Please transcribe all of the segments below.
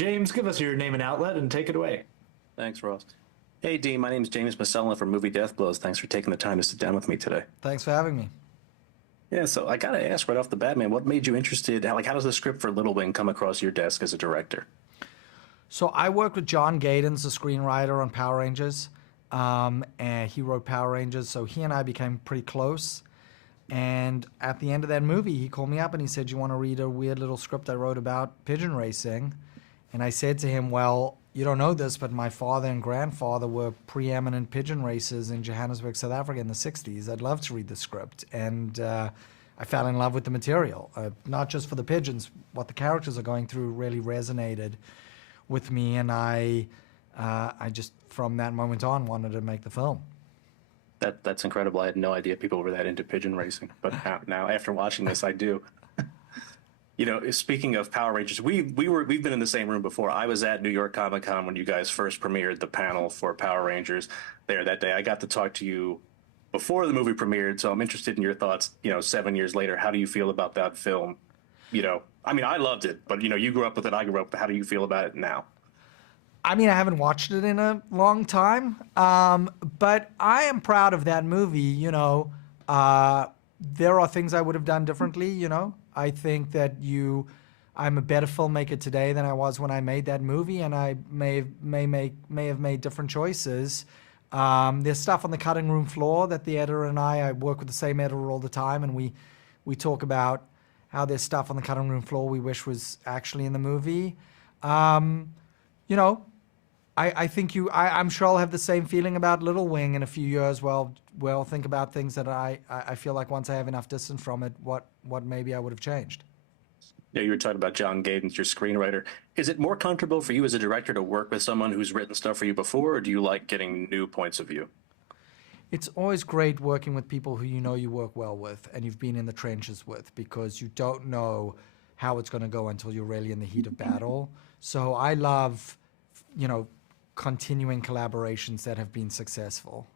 James, give us your name and outlet and take it away. Thanks, Ross. Hey, Dean, my name is James Masella from Movie Death Blows. Thanks for taking the time to sit down with me today. Thanks for having me. Yeah, so I gotta ask right off the bat, man, what made you interested? How does the script for Little Wing come across your desk as a director? So I worked with John Gadens, the screenwriter on Power Rangers, and he wrote Power Rangers, so he and I became pretty close. And at the end of that movie, he called me up and he said, "You want to read a weird little script I wrote about pigeon racing?" And I said to him, "Well, you don't know this, but my father and grandfather were preeminent pigeon racers in Johannesburg, South Africa in the 60s. I'd love to read the script." And I fell in love with the material, not just for the pigeons. What the characters are going through really resonated with me, and I just, from that moment on, wanted to make the film. That's incredible. I had no idea people were that into pigeon racing, but now after watching this, I do. You know, speaking of Power Rangers, we've been in the same room before. I was at New York Comic Con when you guys first premiered the panel for Power Rangers there that day. I got to talk to you before the movie premiered, so I'm interested in your thoughts. 7 years later, how do you feel about that film? I mean, I loved it, but you grew up with it, I grew up. How do you feel about it now? I mean, I haven't watched it in a long time, but I am proud of that movie. There are things I would have done differently. I think that I'm a better filmmaker today than I was when I made that movie, and I may have made different choices. There's stuff on the cutting room floor that the editor and I work with the same editor all the time, and we talk about how there's stuff on the cutting room floor we wish was actually in the movie. I think I'm sure I'll have the same feeling about Little Wing in a few years. Well, think about things that I feel like once I have enough distance from it, what maybe I would have changed. Yeah, you were talking about John Gadens, your screenwriter. Is it more comfortable for you as a director to work with someone who's written stuff for you before, or do you like getting new points of view? It's always great working with people who you work well with and you've been in the trenches with, because you don't know how it's going to go until you're really in the heat of battle. So I love, continuing collaborations that have been successful.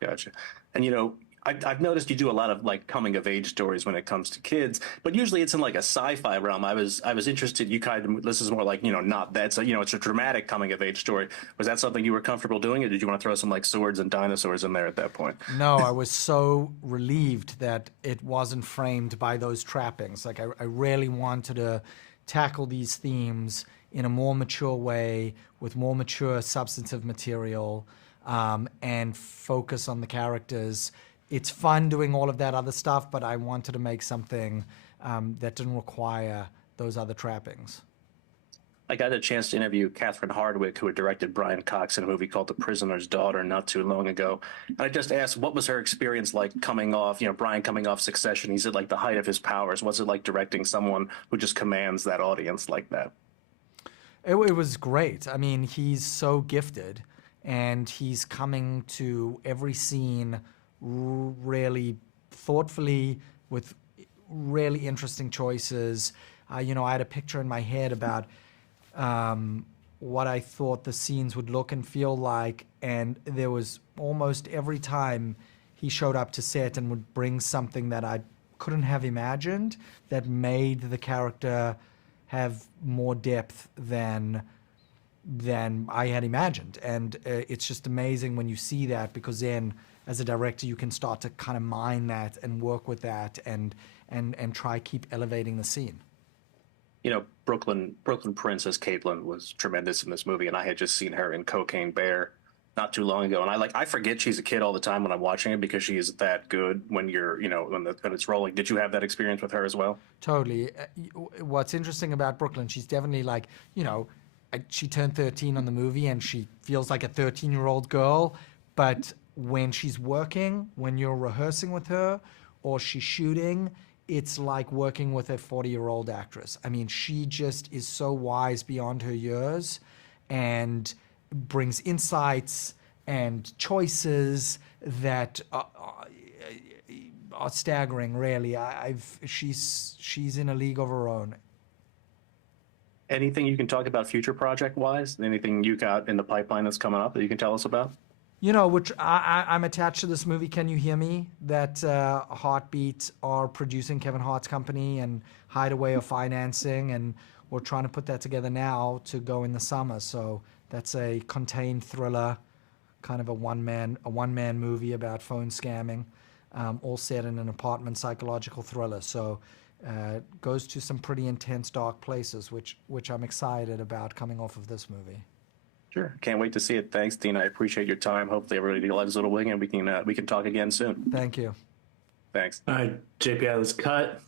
Gotcha. And I've noticed you do a lot of like coming of age stories when it comes to kids, but usually it's in like a sci-fi realm. I was interested. This is more like not that. So it's a dramatic coming of age story. Was that something you were comfortable doing, or did you want to throw some like swords and dinosaurs in there at that point? No, I was so relieved that it wasn't framed by those trappings. Like I really wanted to tackle these themes in a more mature way with more mature substantive material, and focus on the characters. It's fun doing all of that other stuff, but I wanted to make something that didn't require those other trappings. I got a chance to interview Catherine Hardwicke, who had directed Brian Cox in a movie called The Prisoner's Daughter not too long ago. And I just asked, what was her experience like coming off, Brian coming off Succession? He's at like the height of his powers. What's it like directing someone who just commands that audience like that? It was great. I mean, he's so gifted, and he's coming to every scene really thoughtfully with really interesting choices. I had a picture in my head about what I thought the scenes would look and feel like, and there was almost every time he showed up to set and would bring something that I couldn't have imagined that made the character have more depth than I had imagined. And it's just amazing when you see that, because then as a director you can start to kind of mine that and work with that and try keep elevating the scene. Brooklyn Prince as Caitlin was tremendous in this movie, and I had just seen her in Cocaine Bear not too long ago, and I forget she's a kid all the time when I'm watching it, because she is that good when when it's rolling. Did you have that experience with her as well? Totally. What's interesting about Brooklyn, she's definitely like, she turned 13 on the movie and she feels like a 13-year-old girl, but when she's working, when you're rehearsing with her or she's shooting, it's like working with a 40-year-old actress. I mean, she just is so wise beyond her years and brings insights and choices that are staggering, really. She's in a league of her own. Anything you can talk about future project-wise? Anything you got in the pipeline that's coming up that you can tell us about? Which I'm attached to this movie, Can You Hear Me? That Heartbeat are producing, Kevin Hart's company, and Hideaway are financing. And we're trying to put that together now to go in the summer. So that's a contained thriller, kind of a one-man movie about phone scamming, all set in an apartment psychological thriller. So goes to some pretty intense, dark places, which I'm excited about coming off of this movie. Sure. Can't wait to see it. Thanks, Dean. I appreciate your time. Hopefully everybody loves Little Wing, and we can talk again soon. Thank you. Thanks. All right, JPI, let's cut.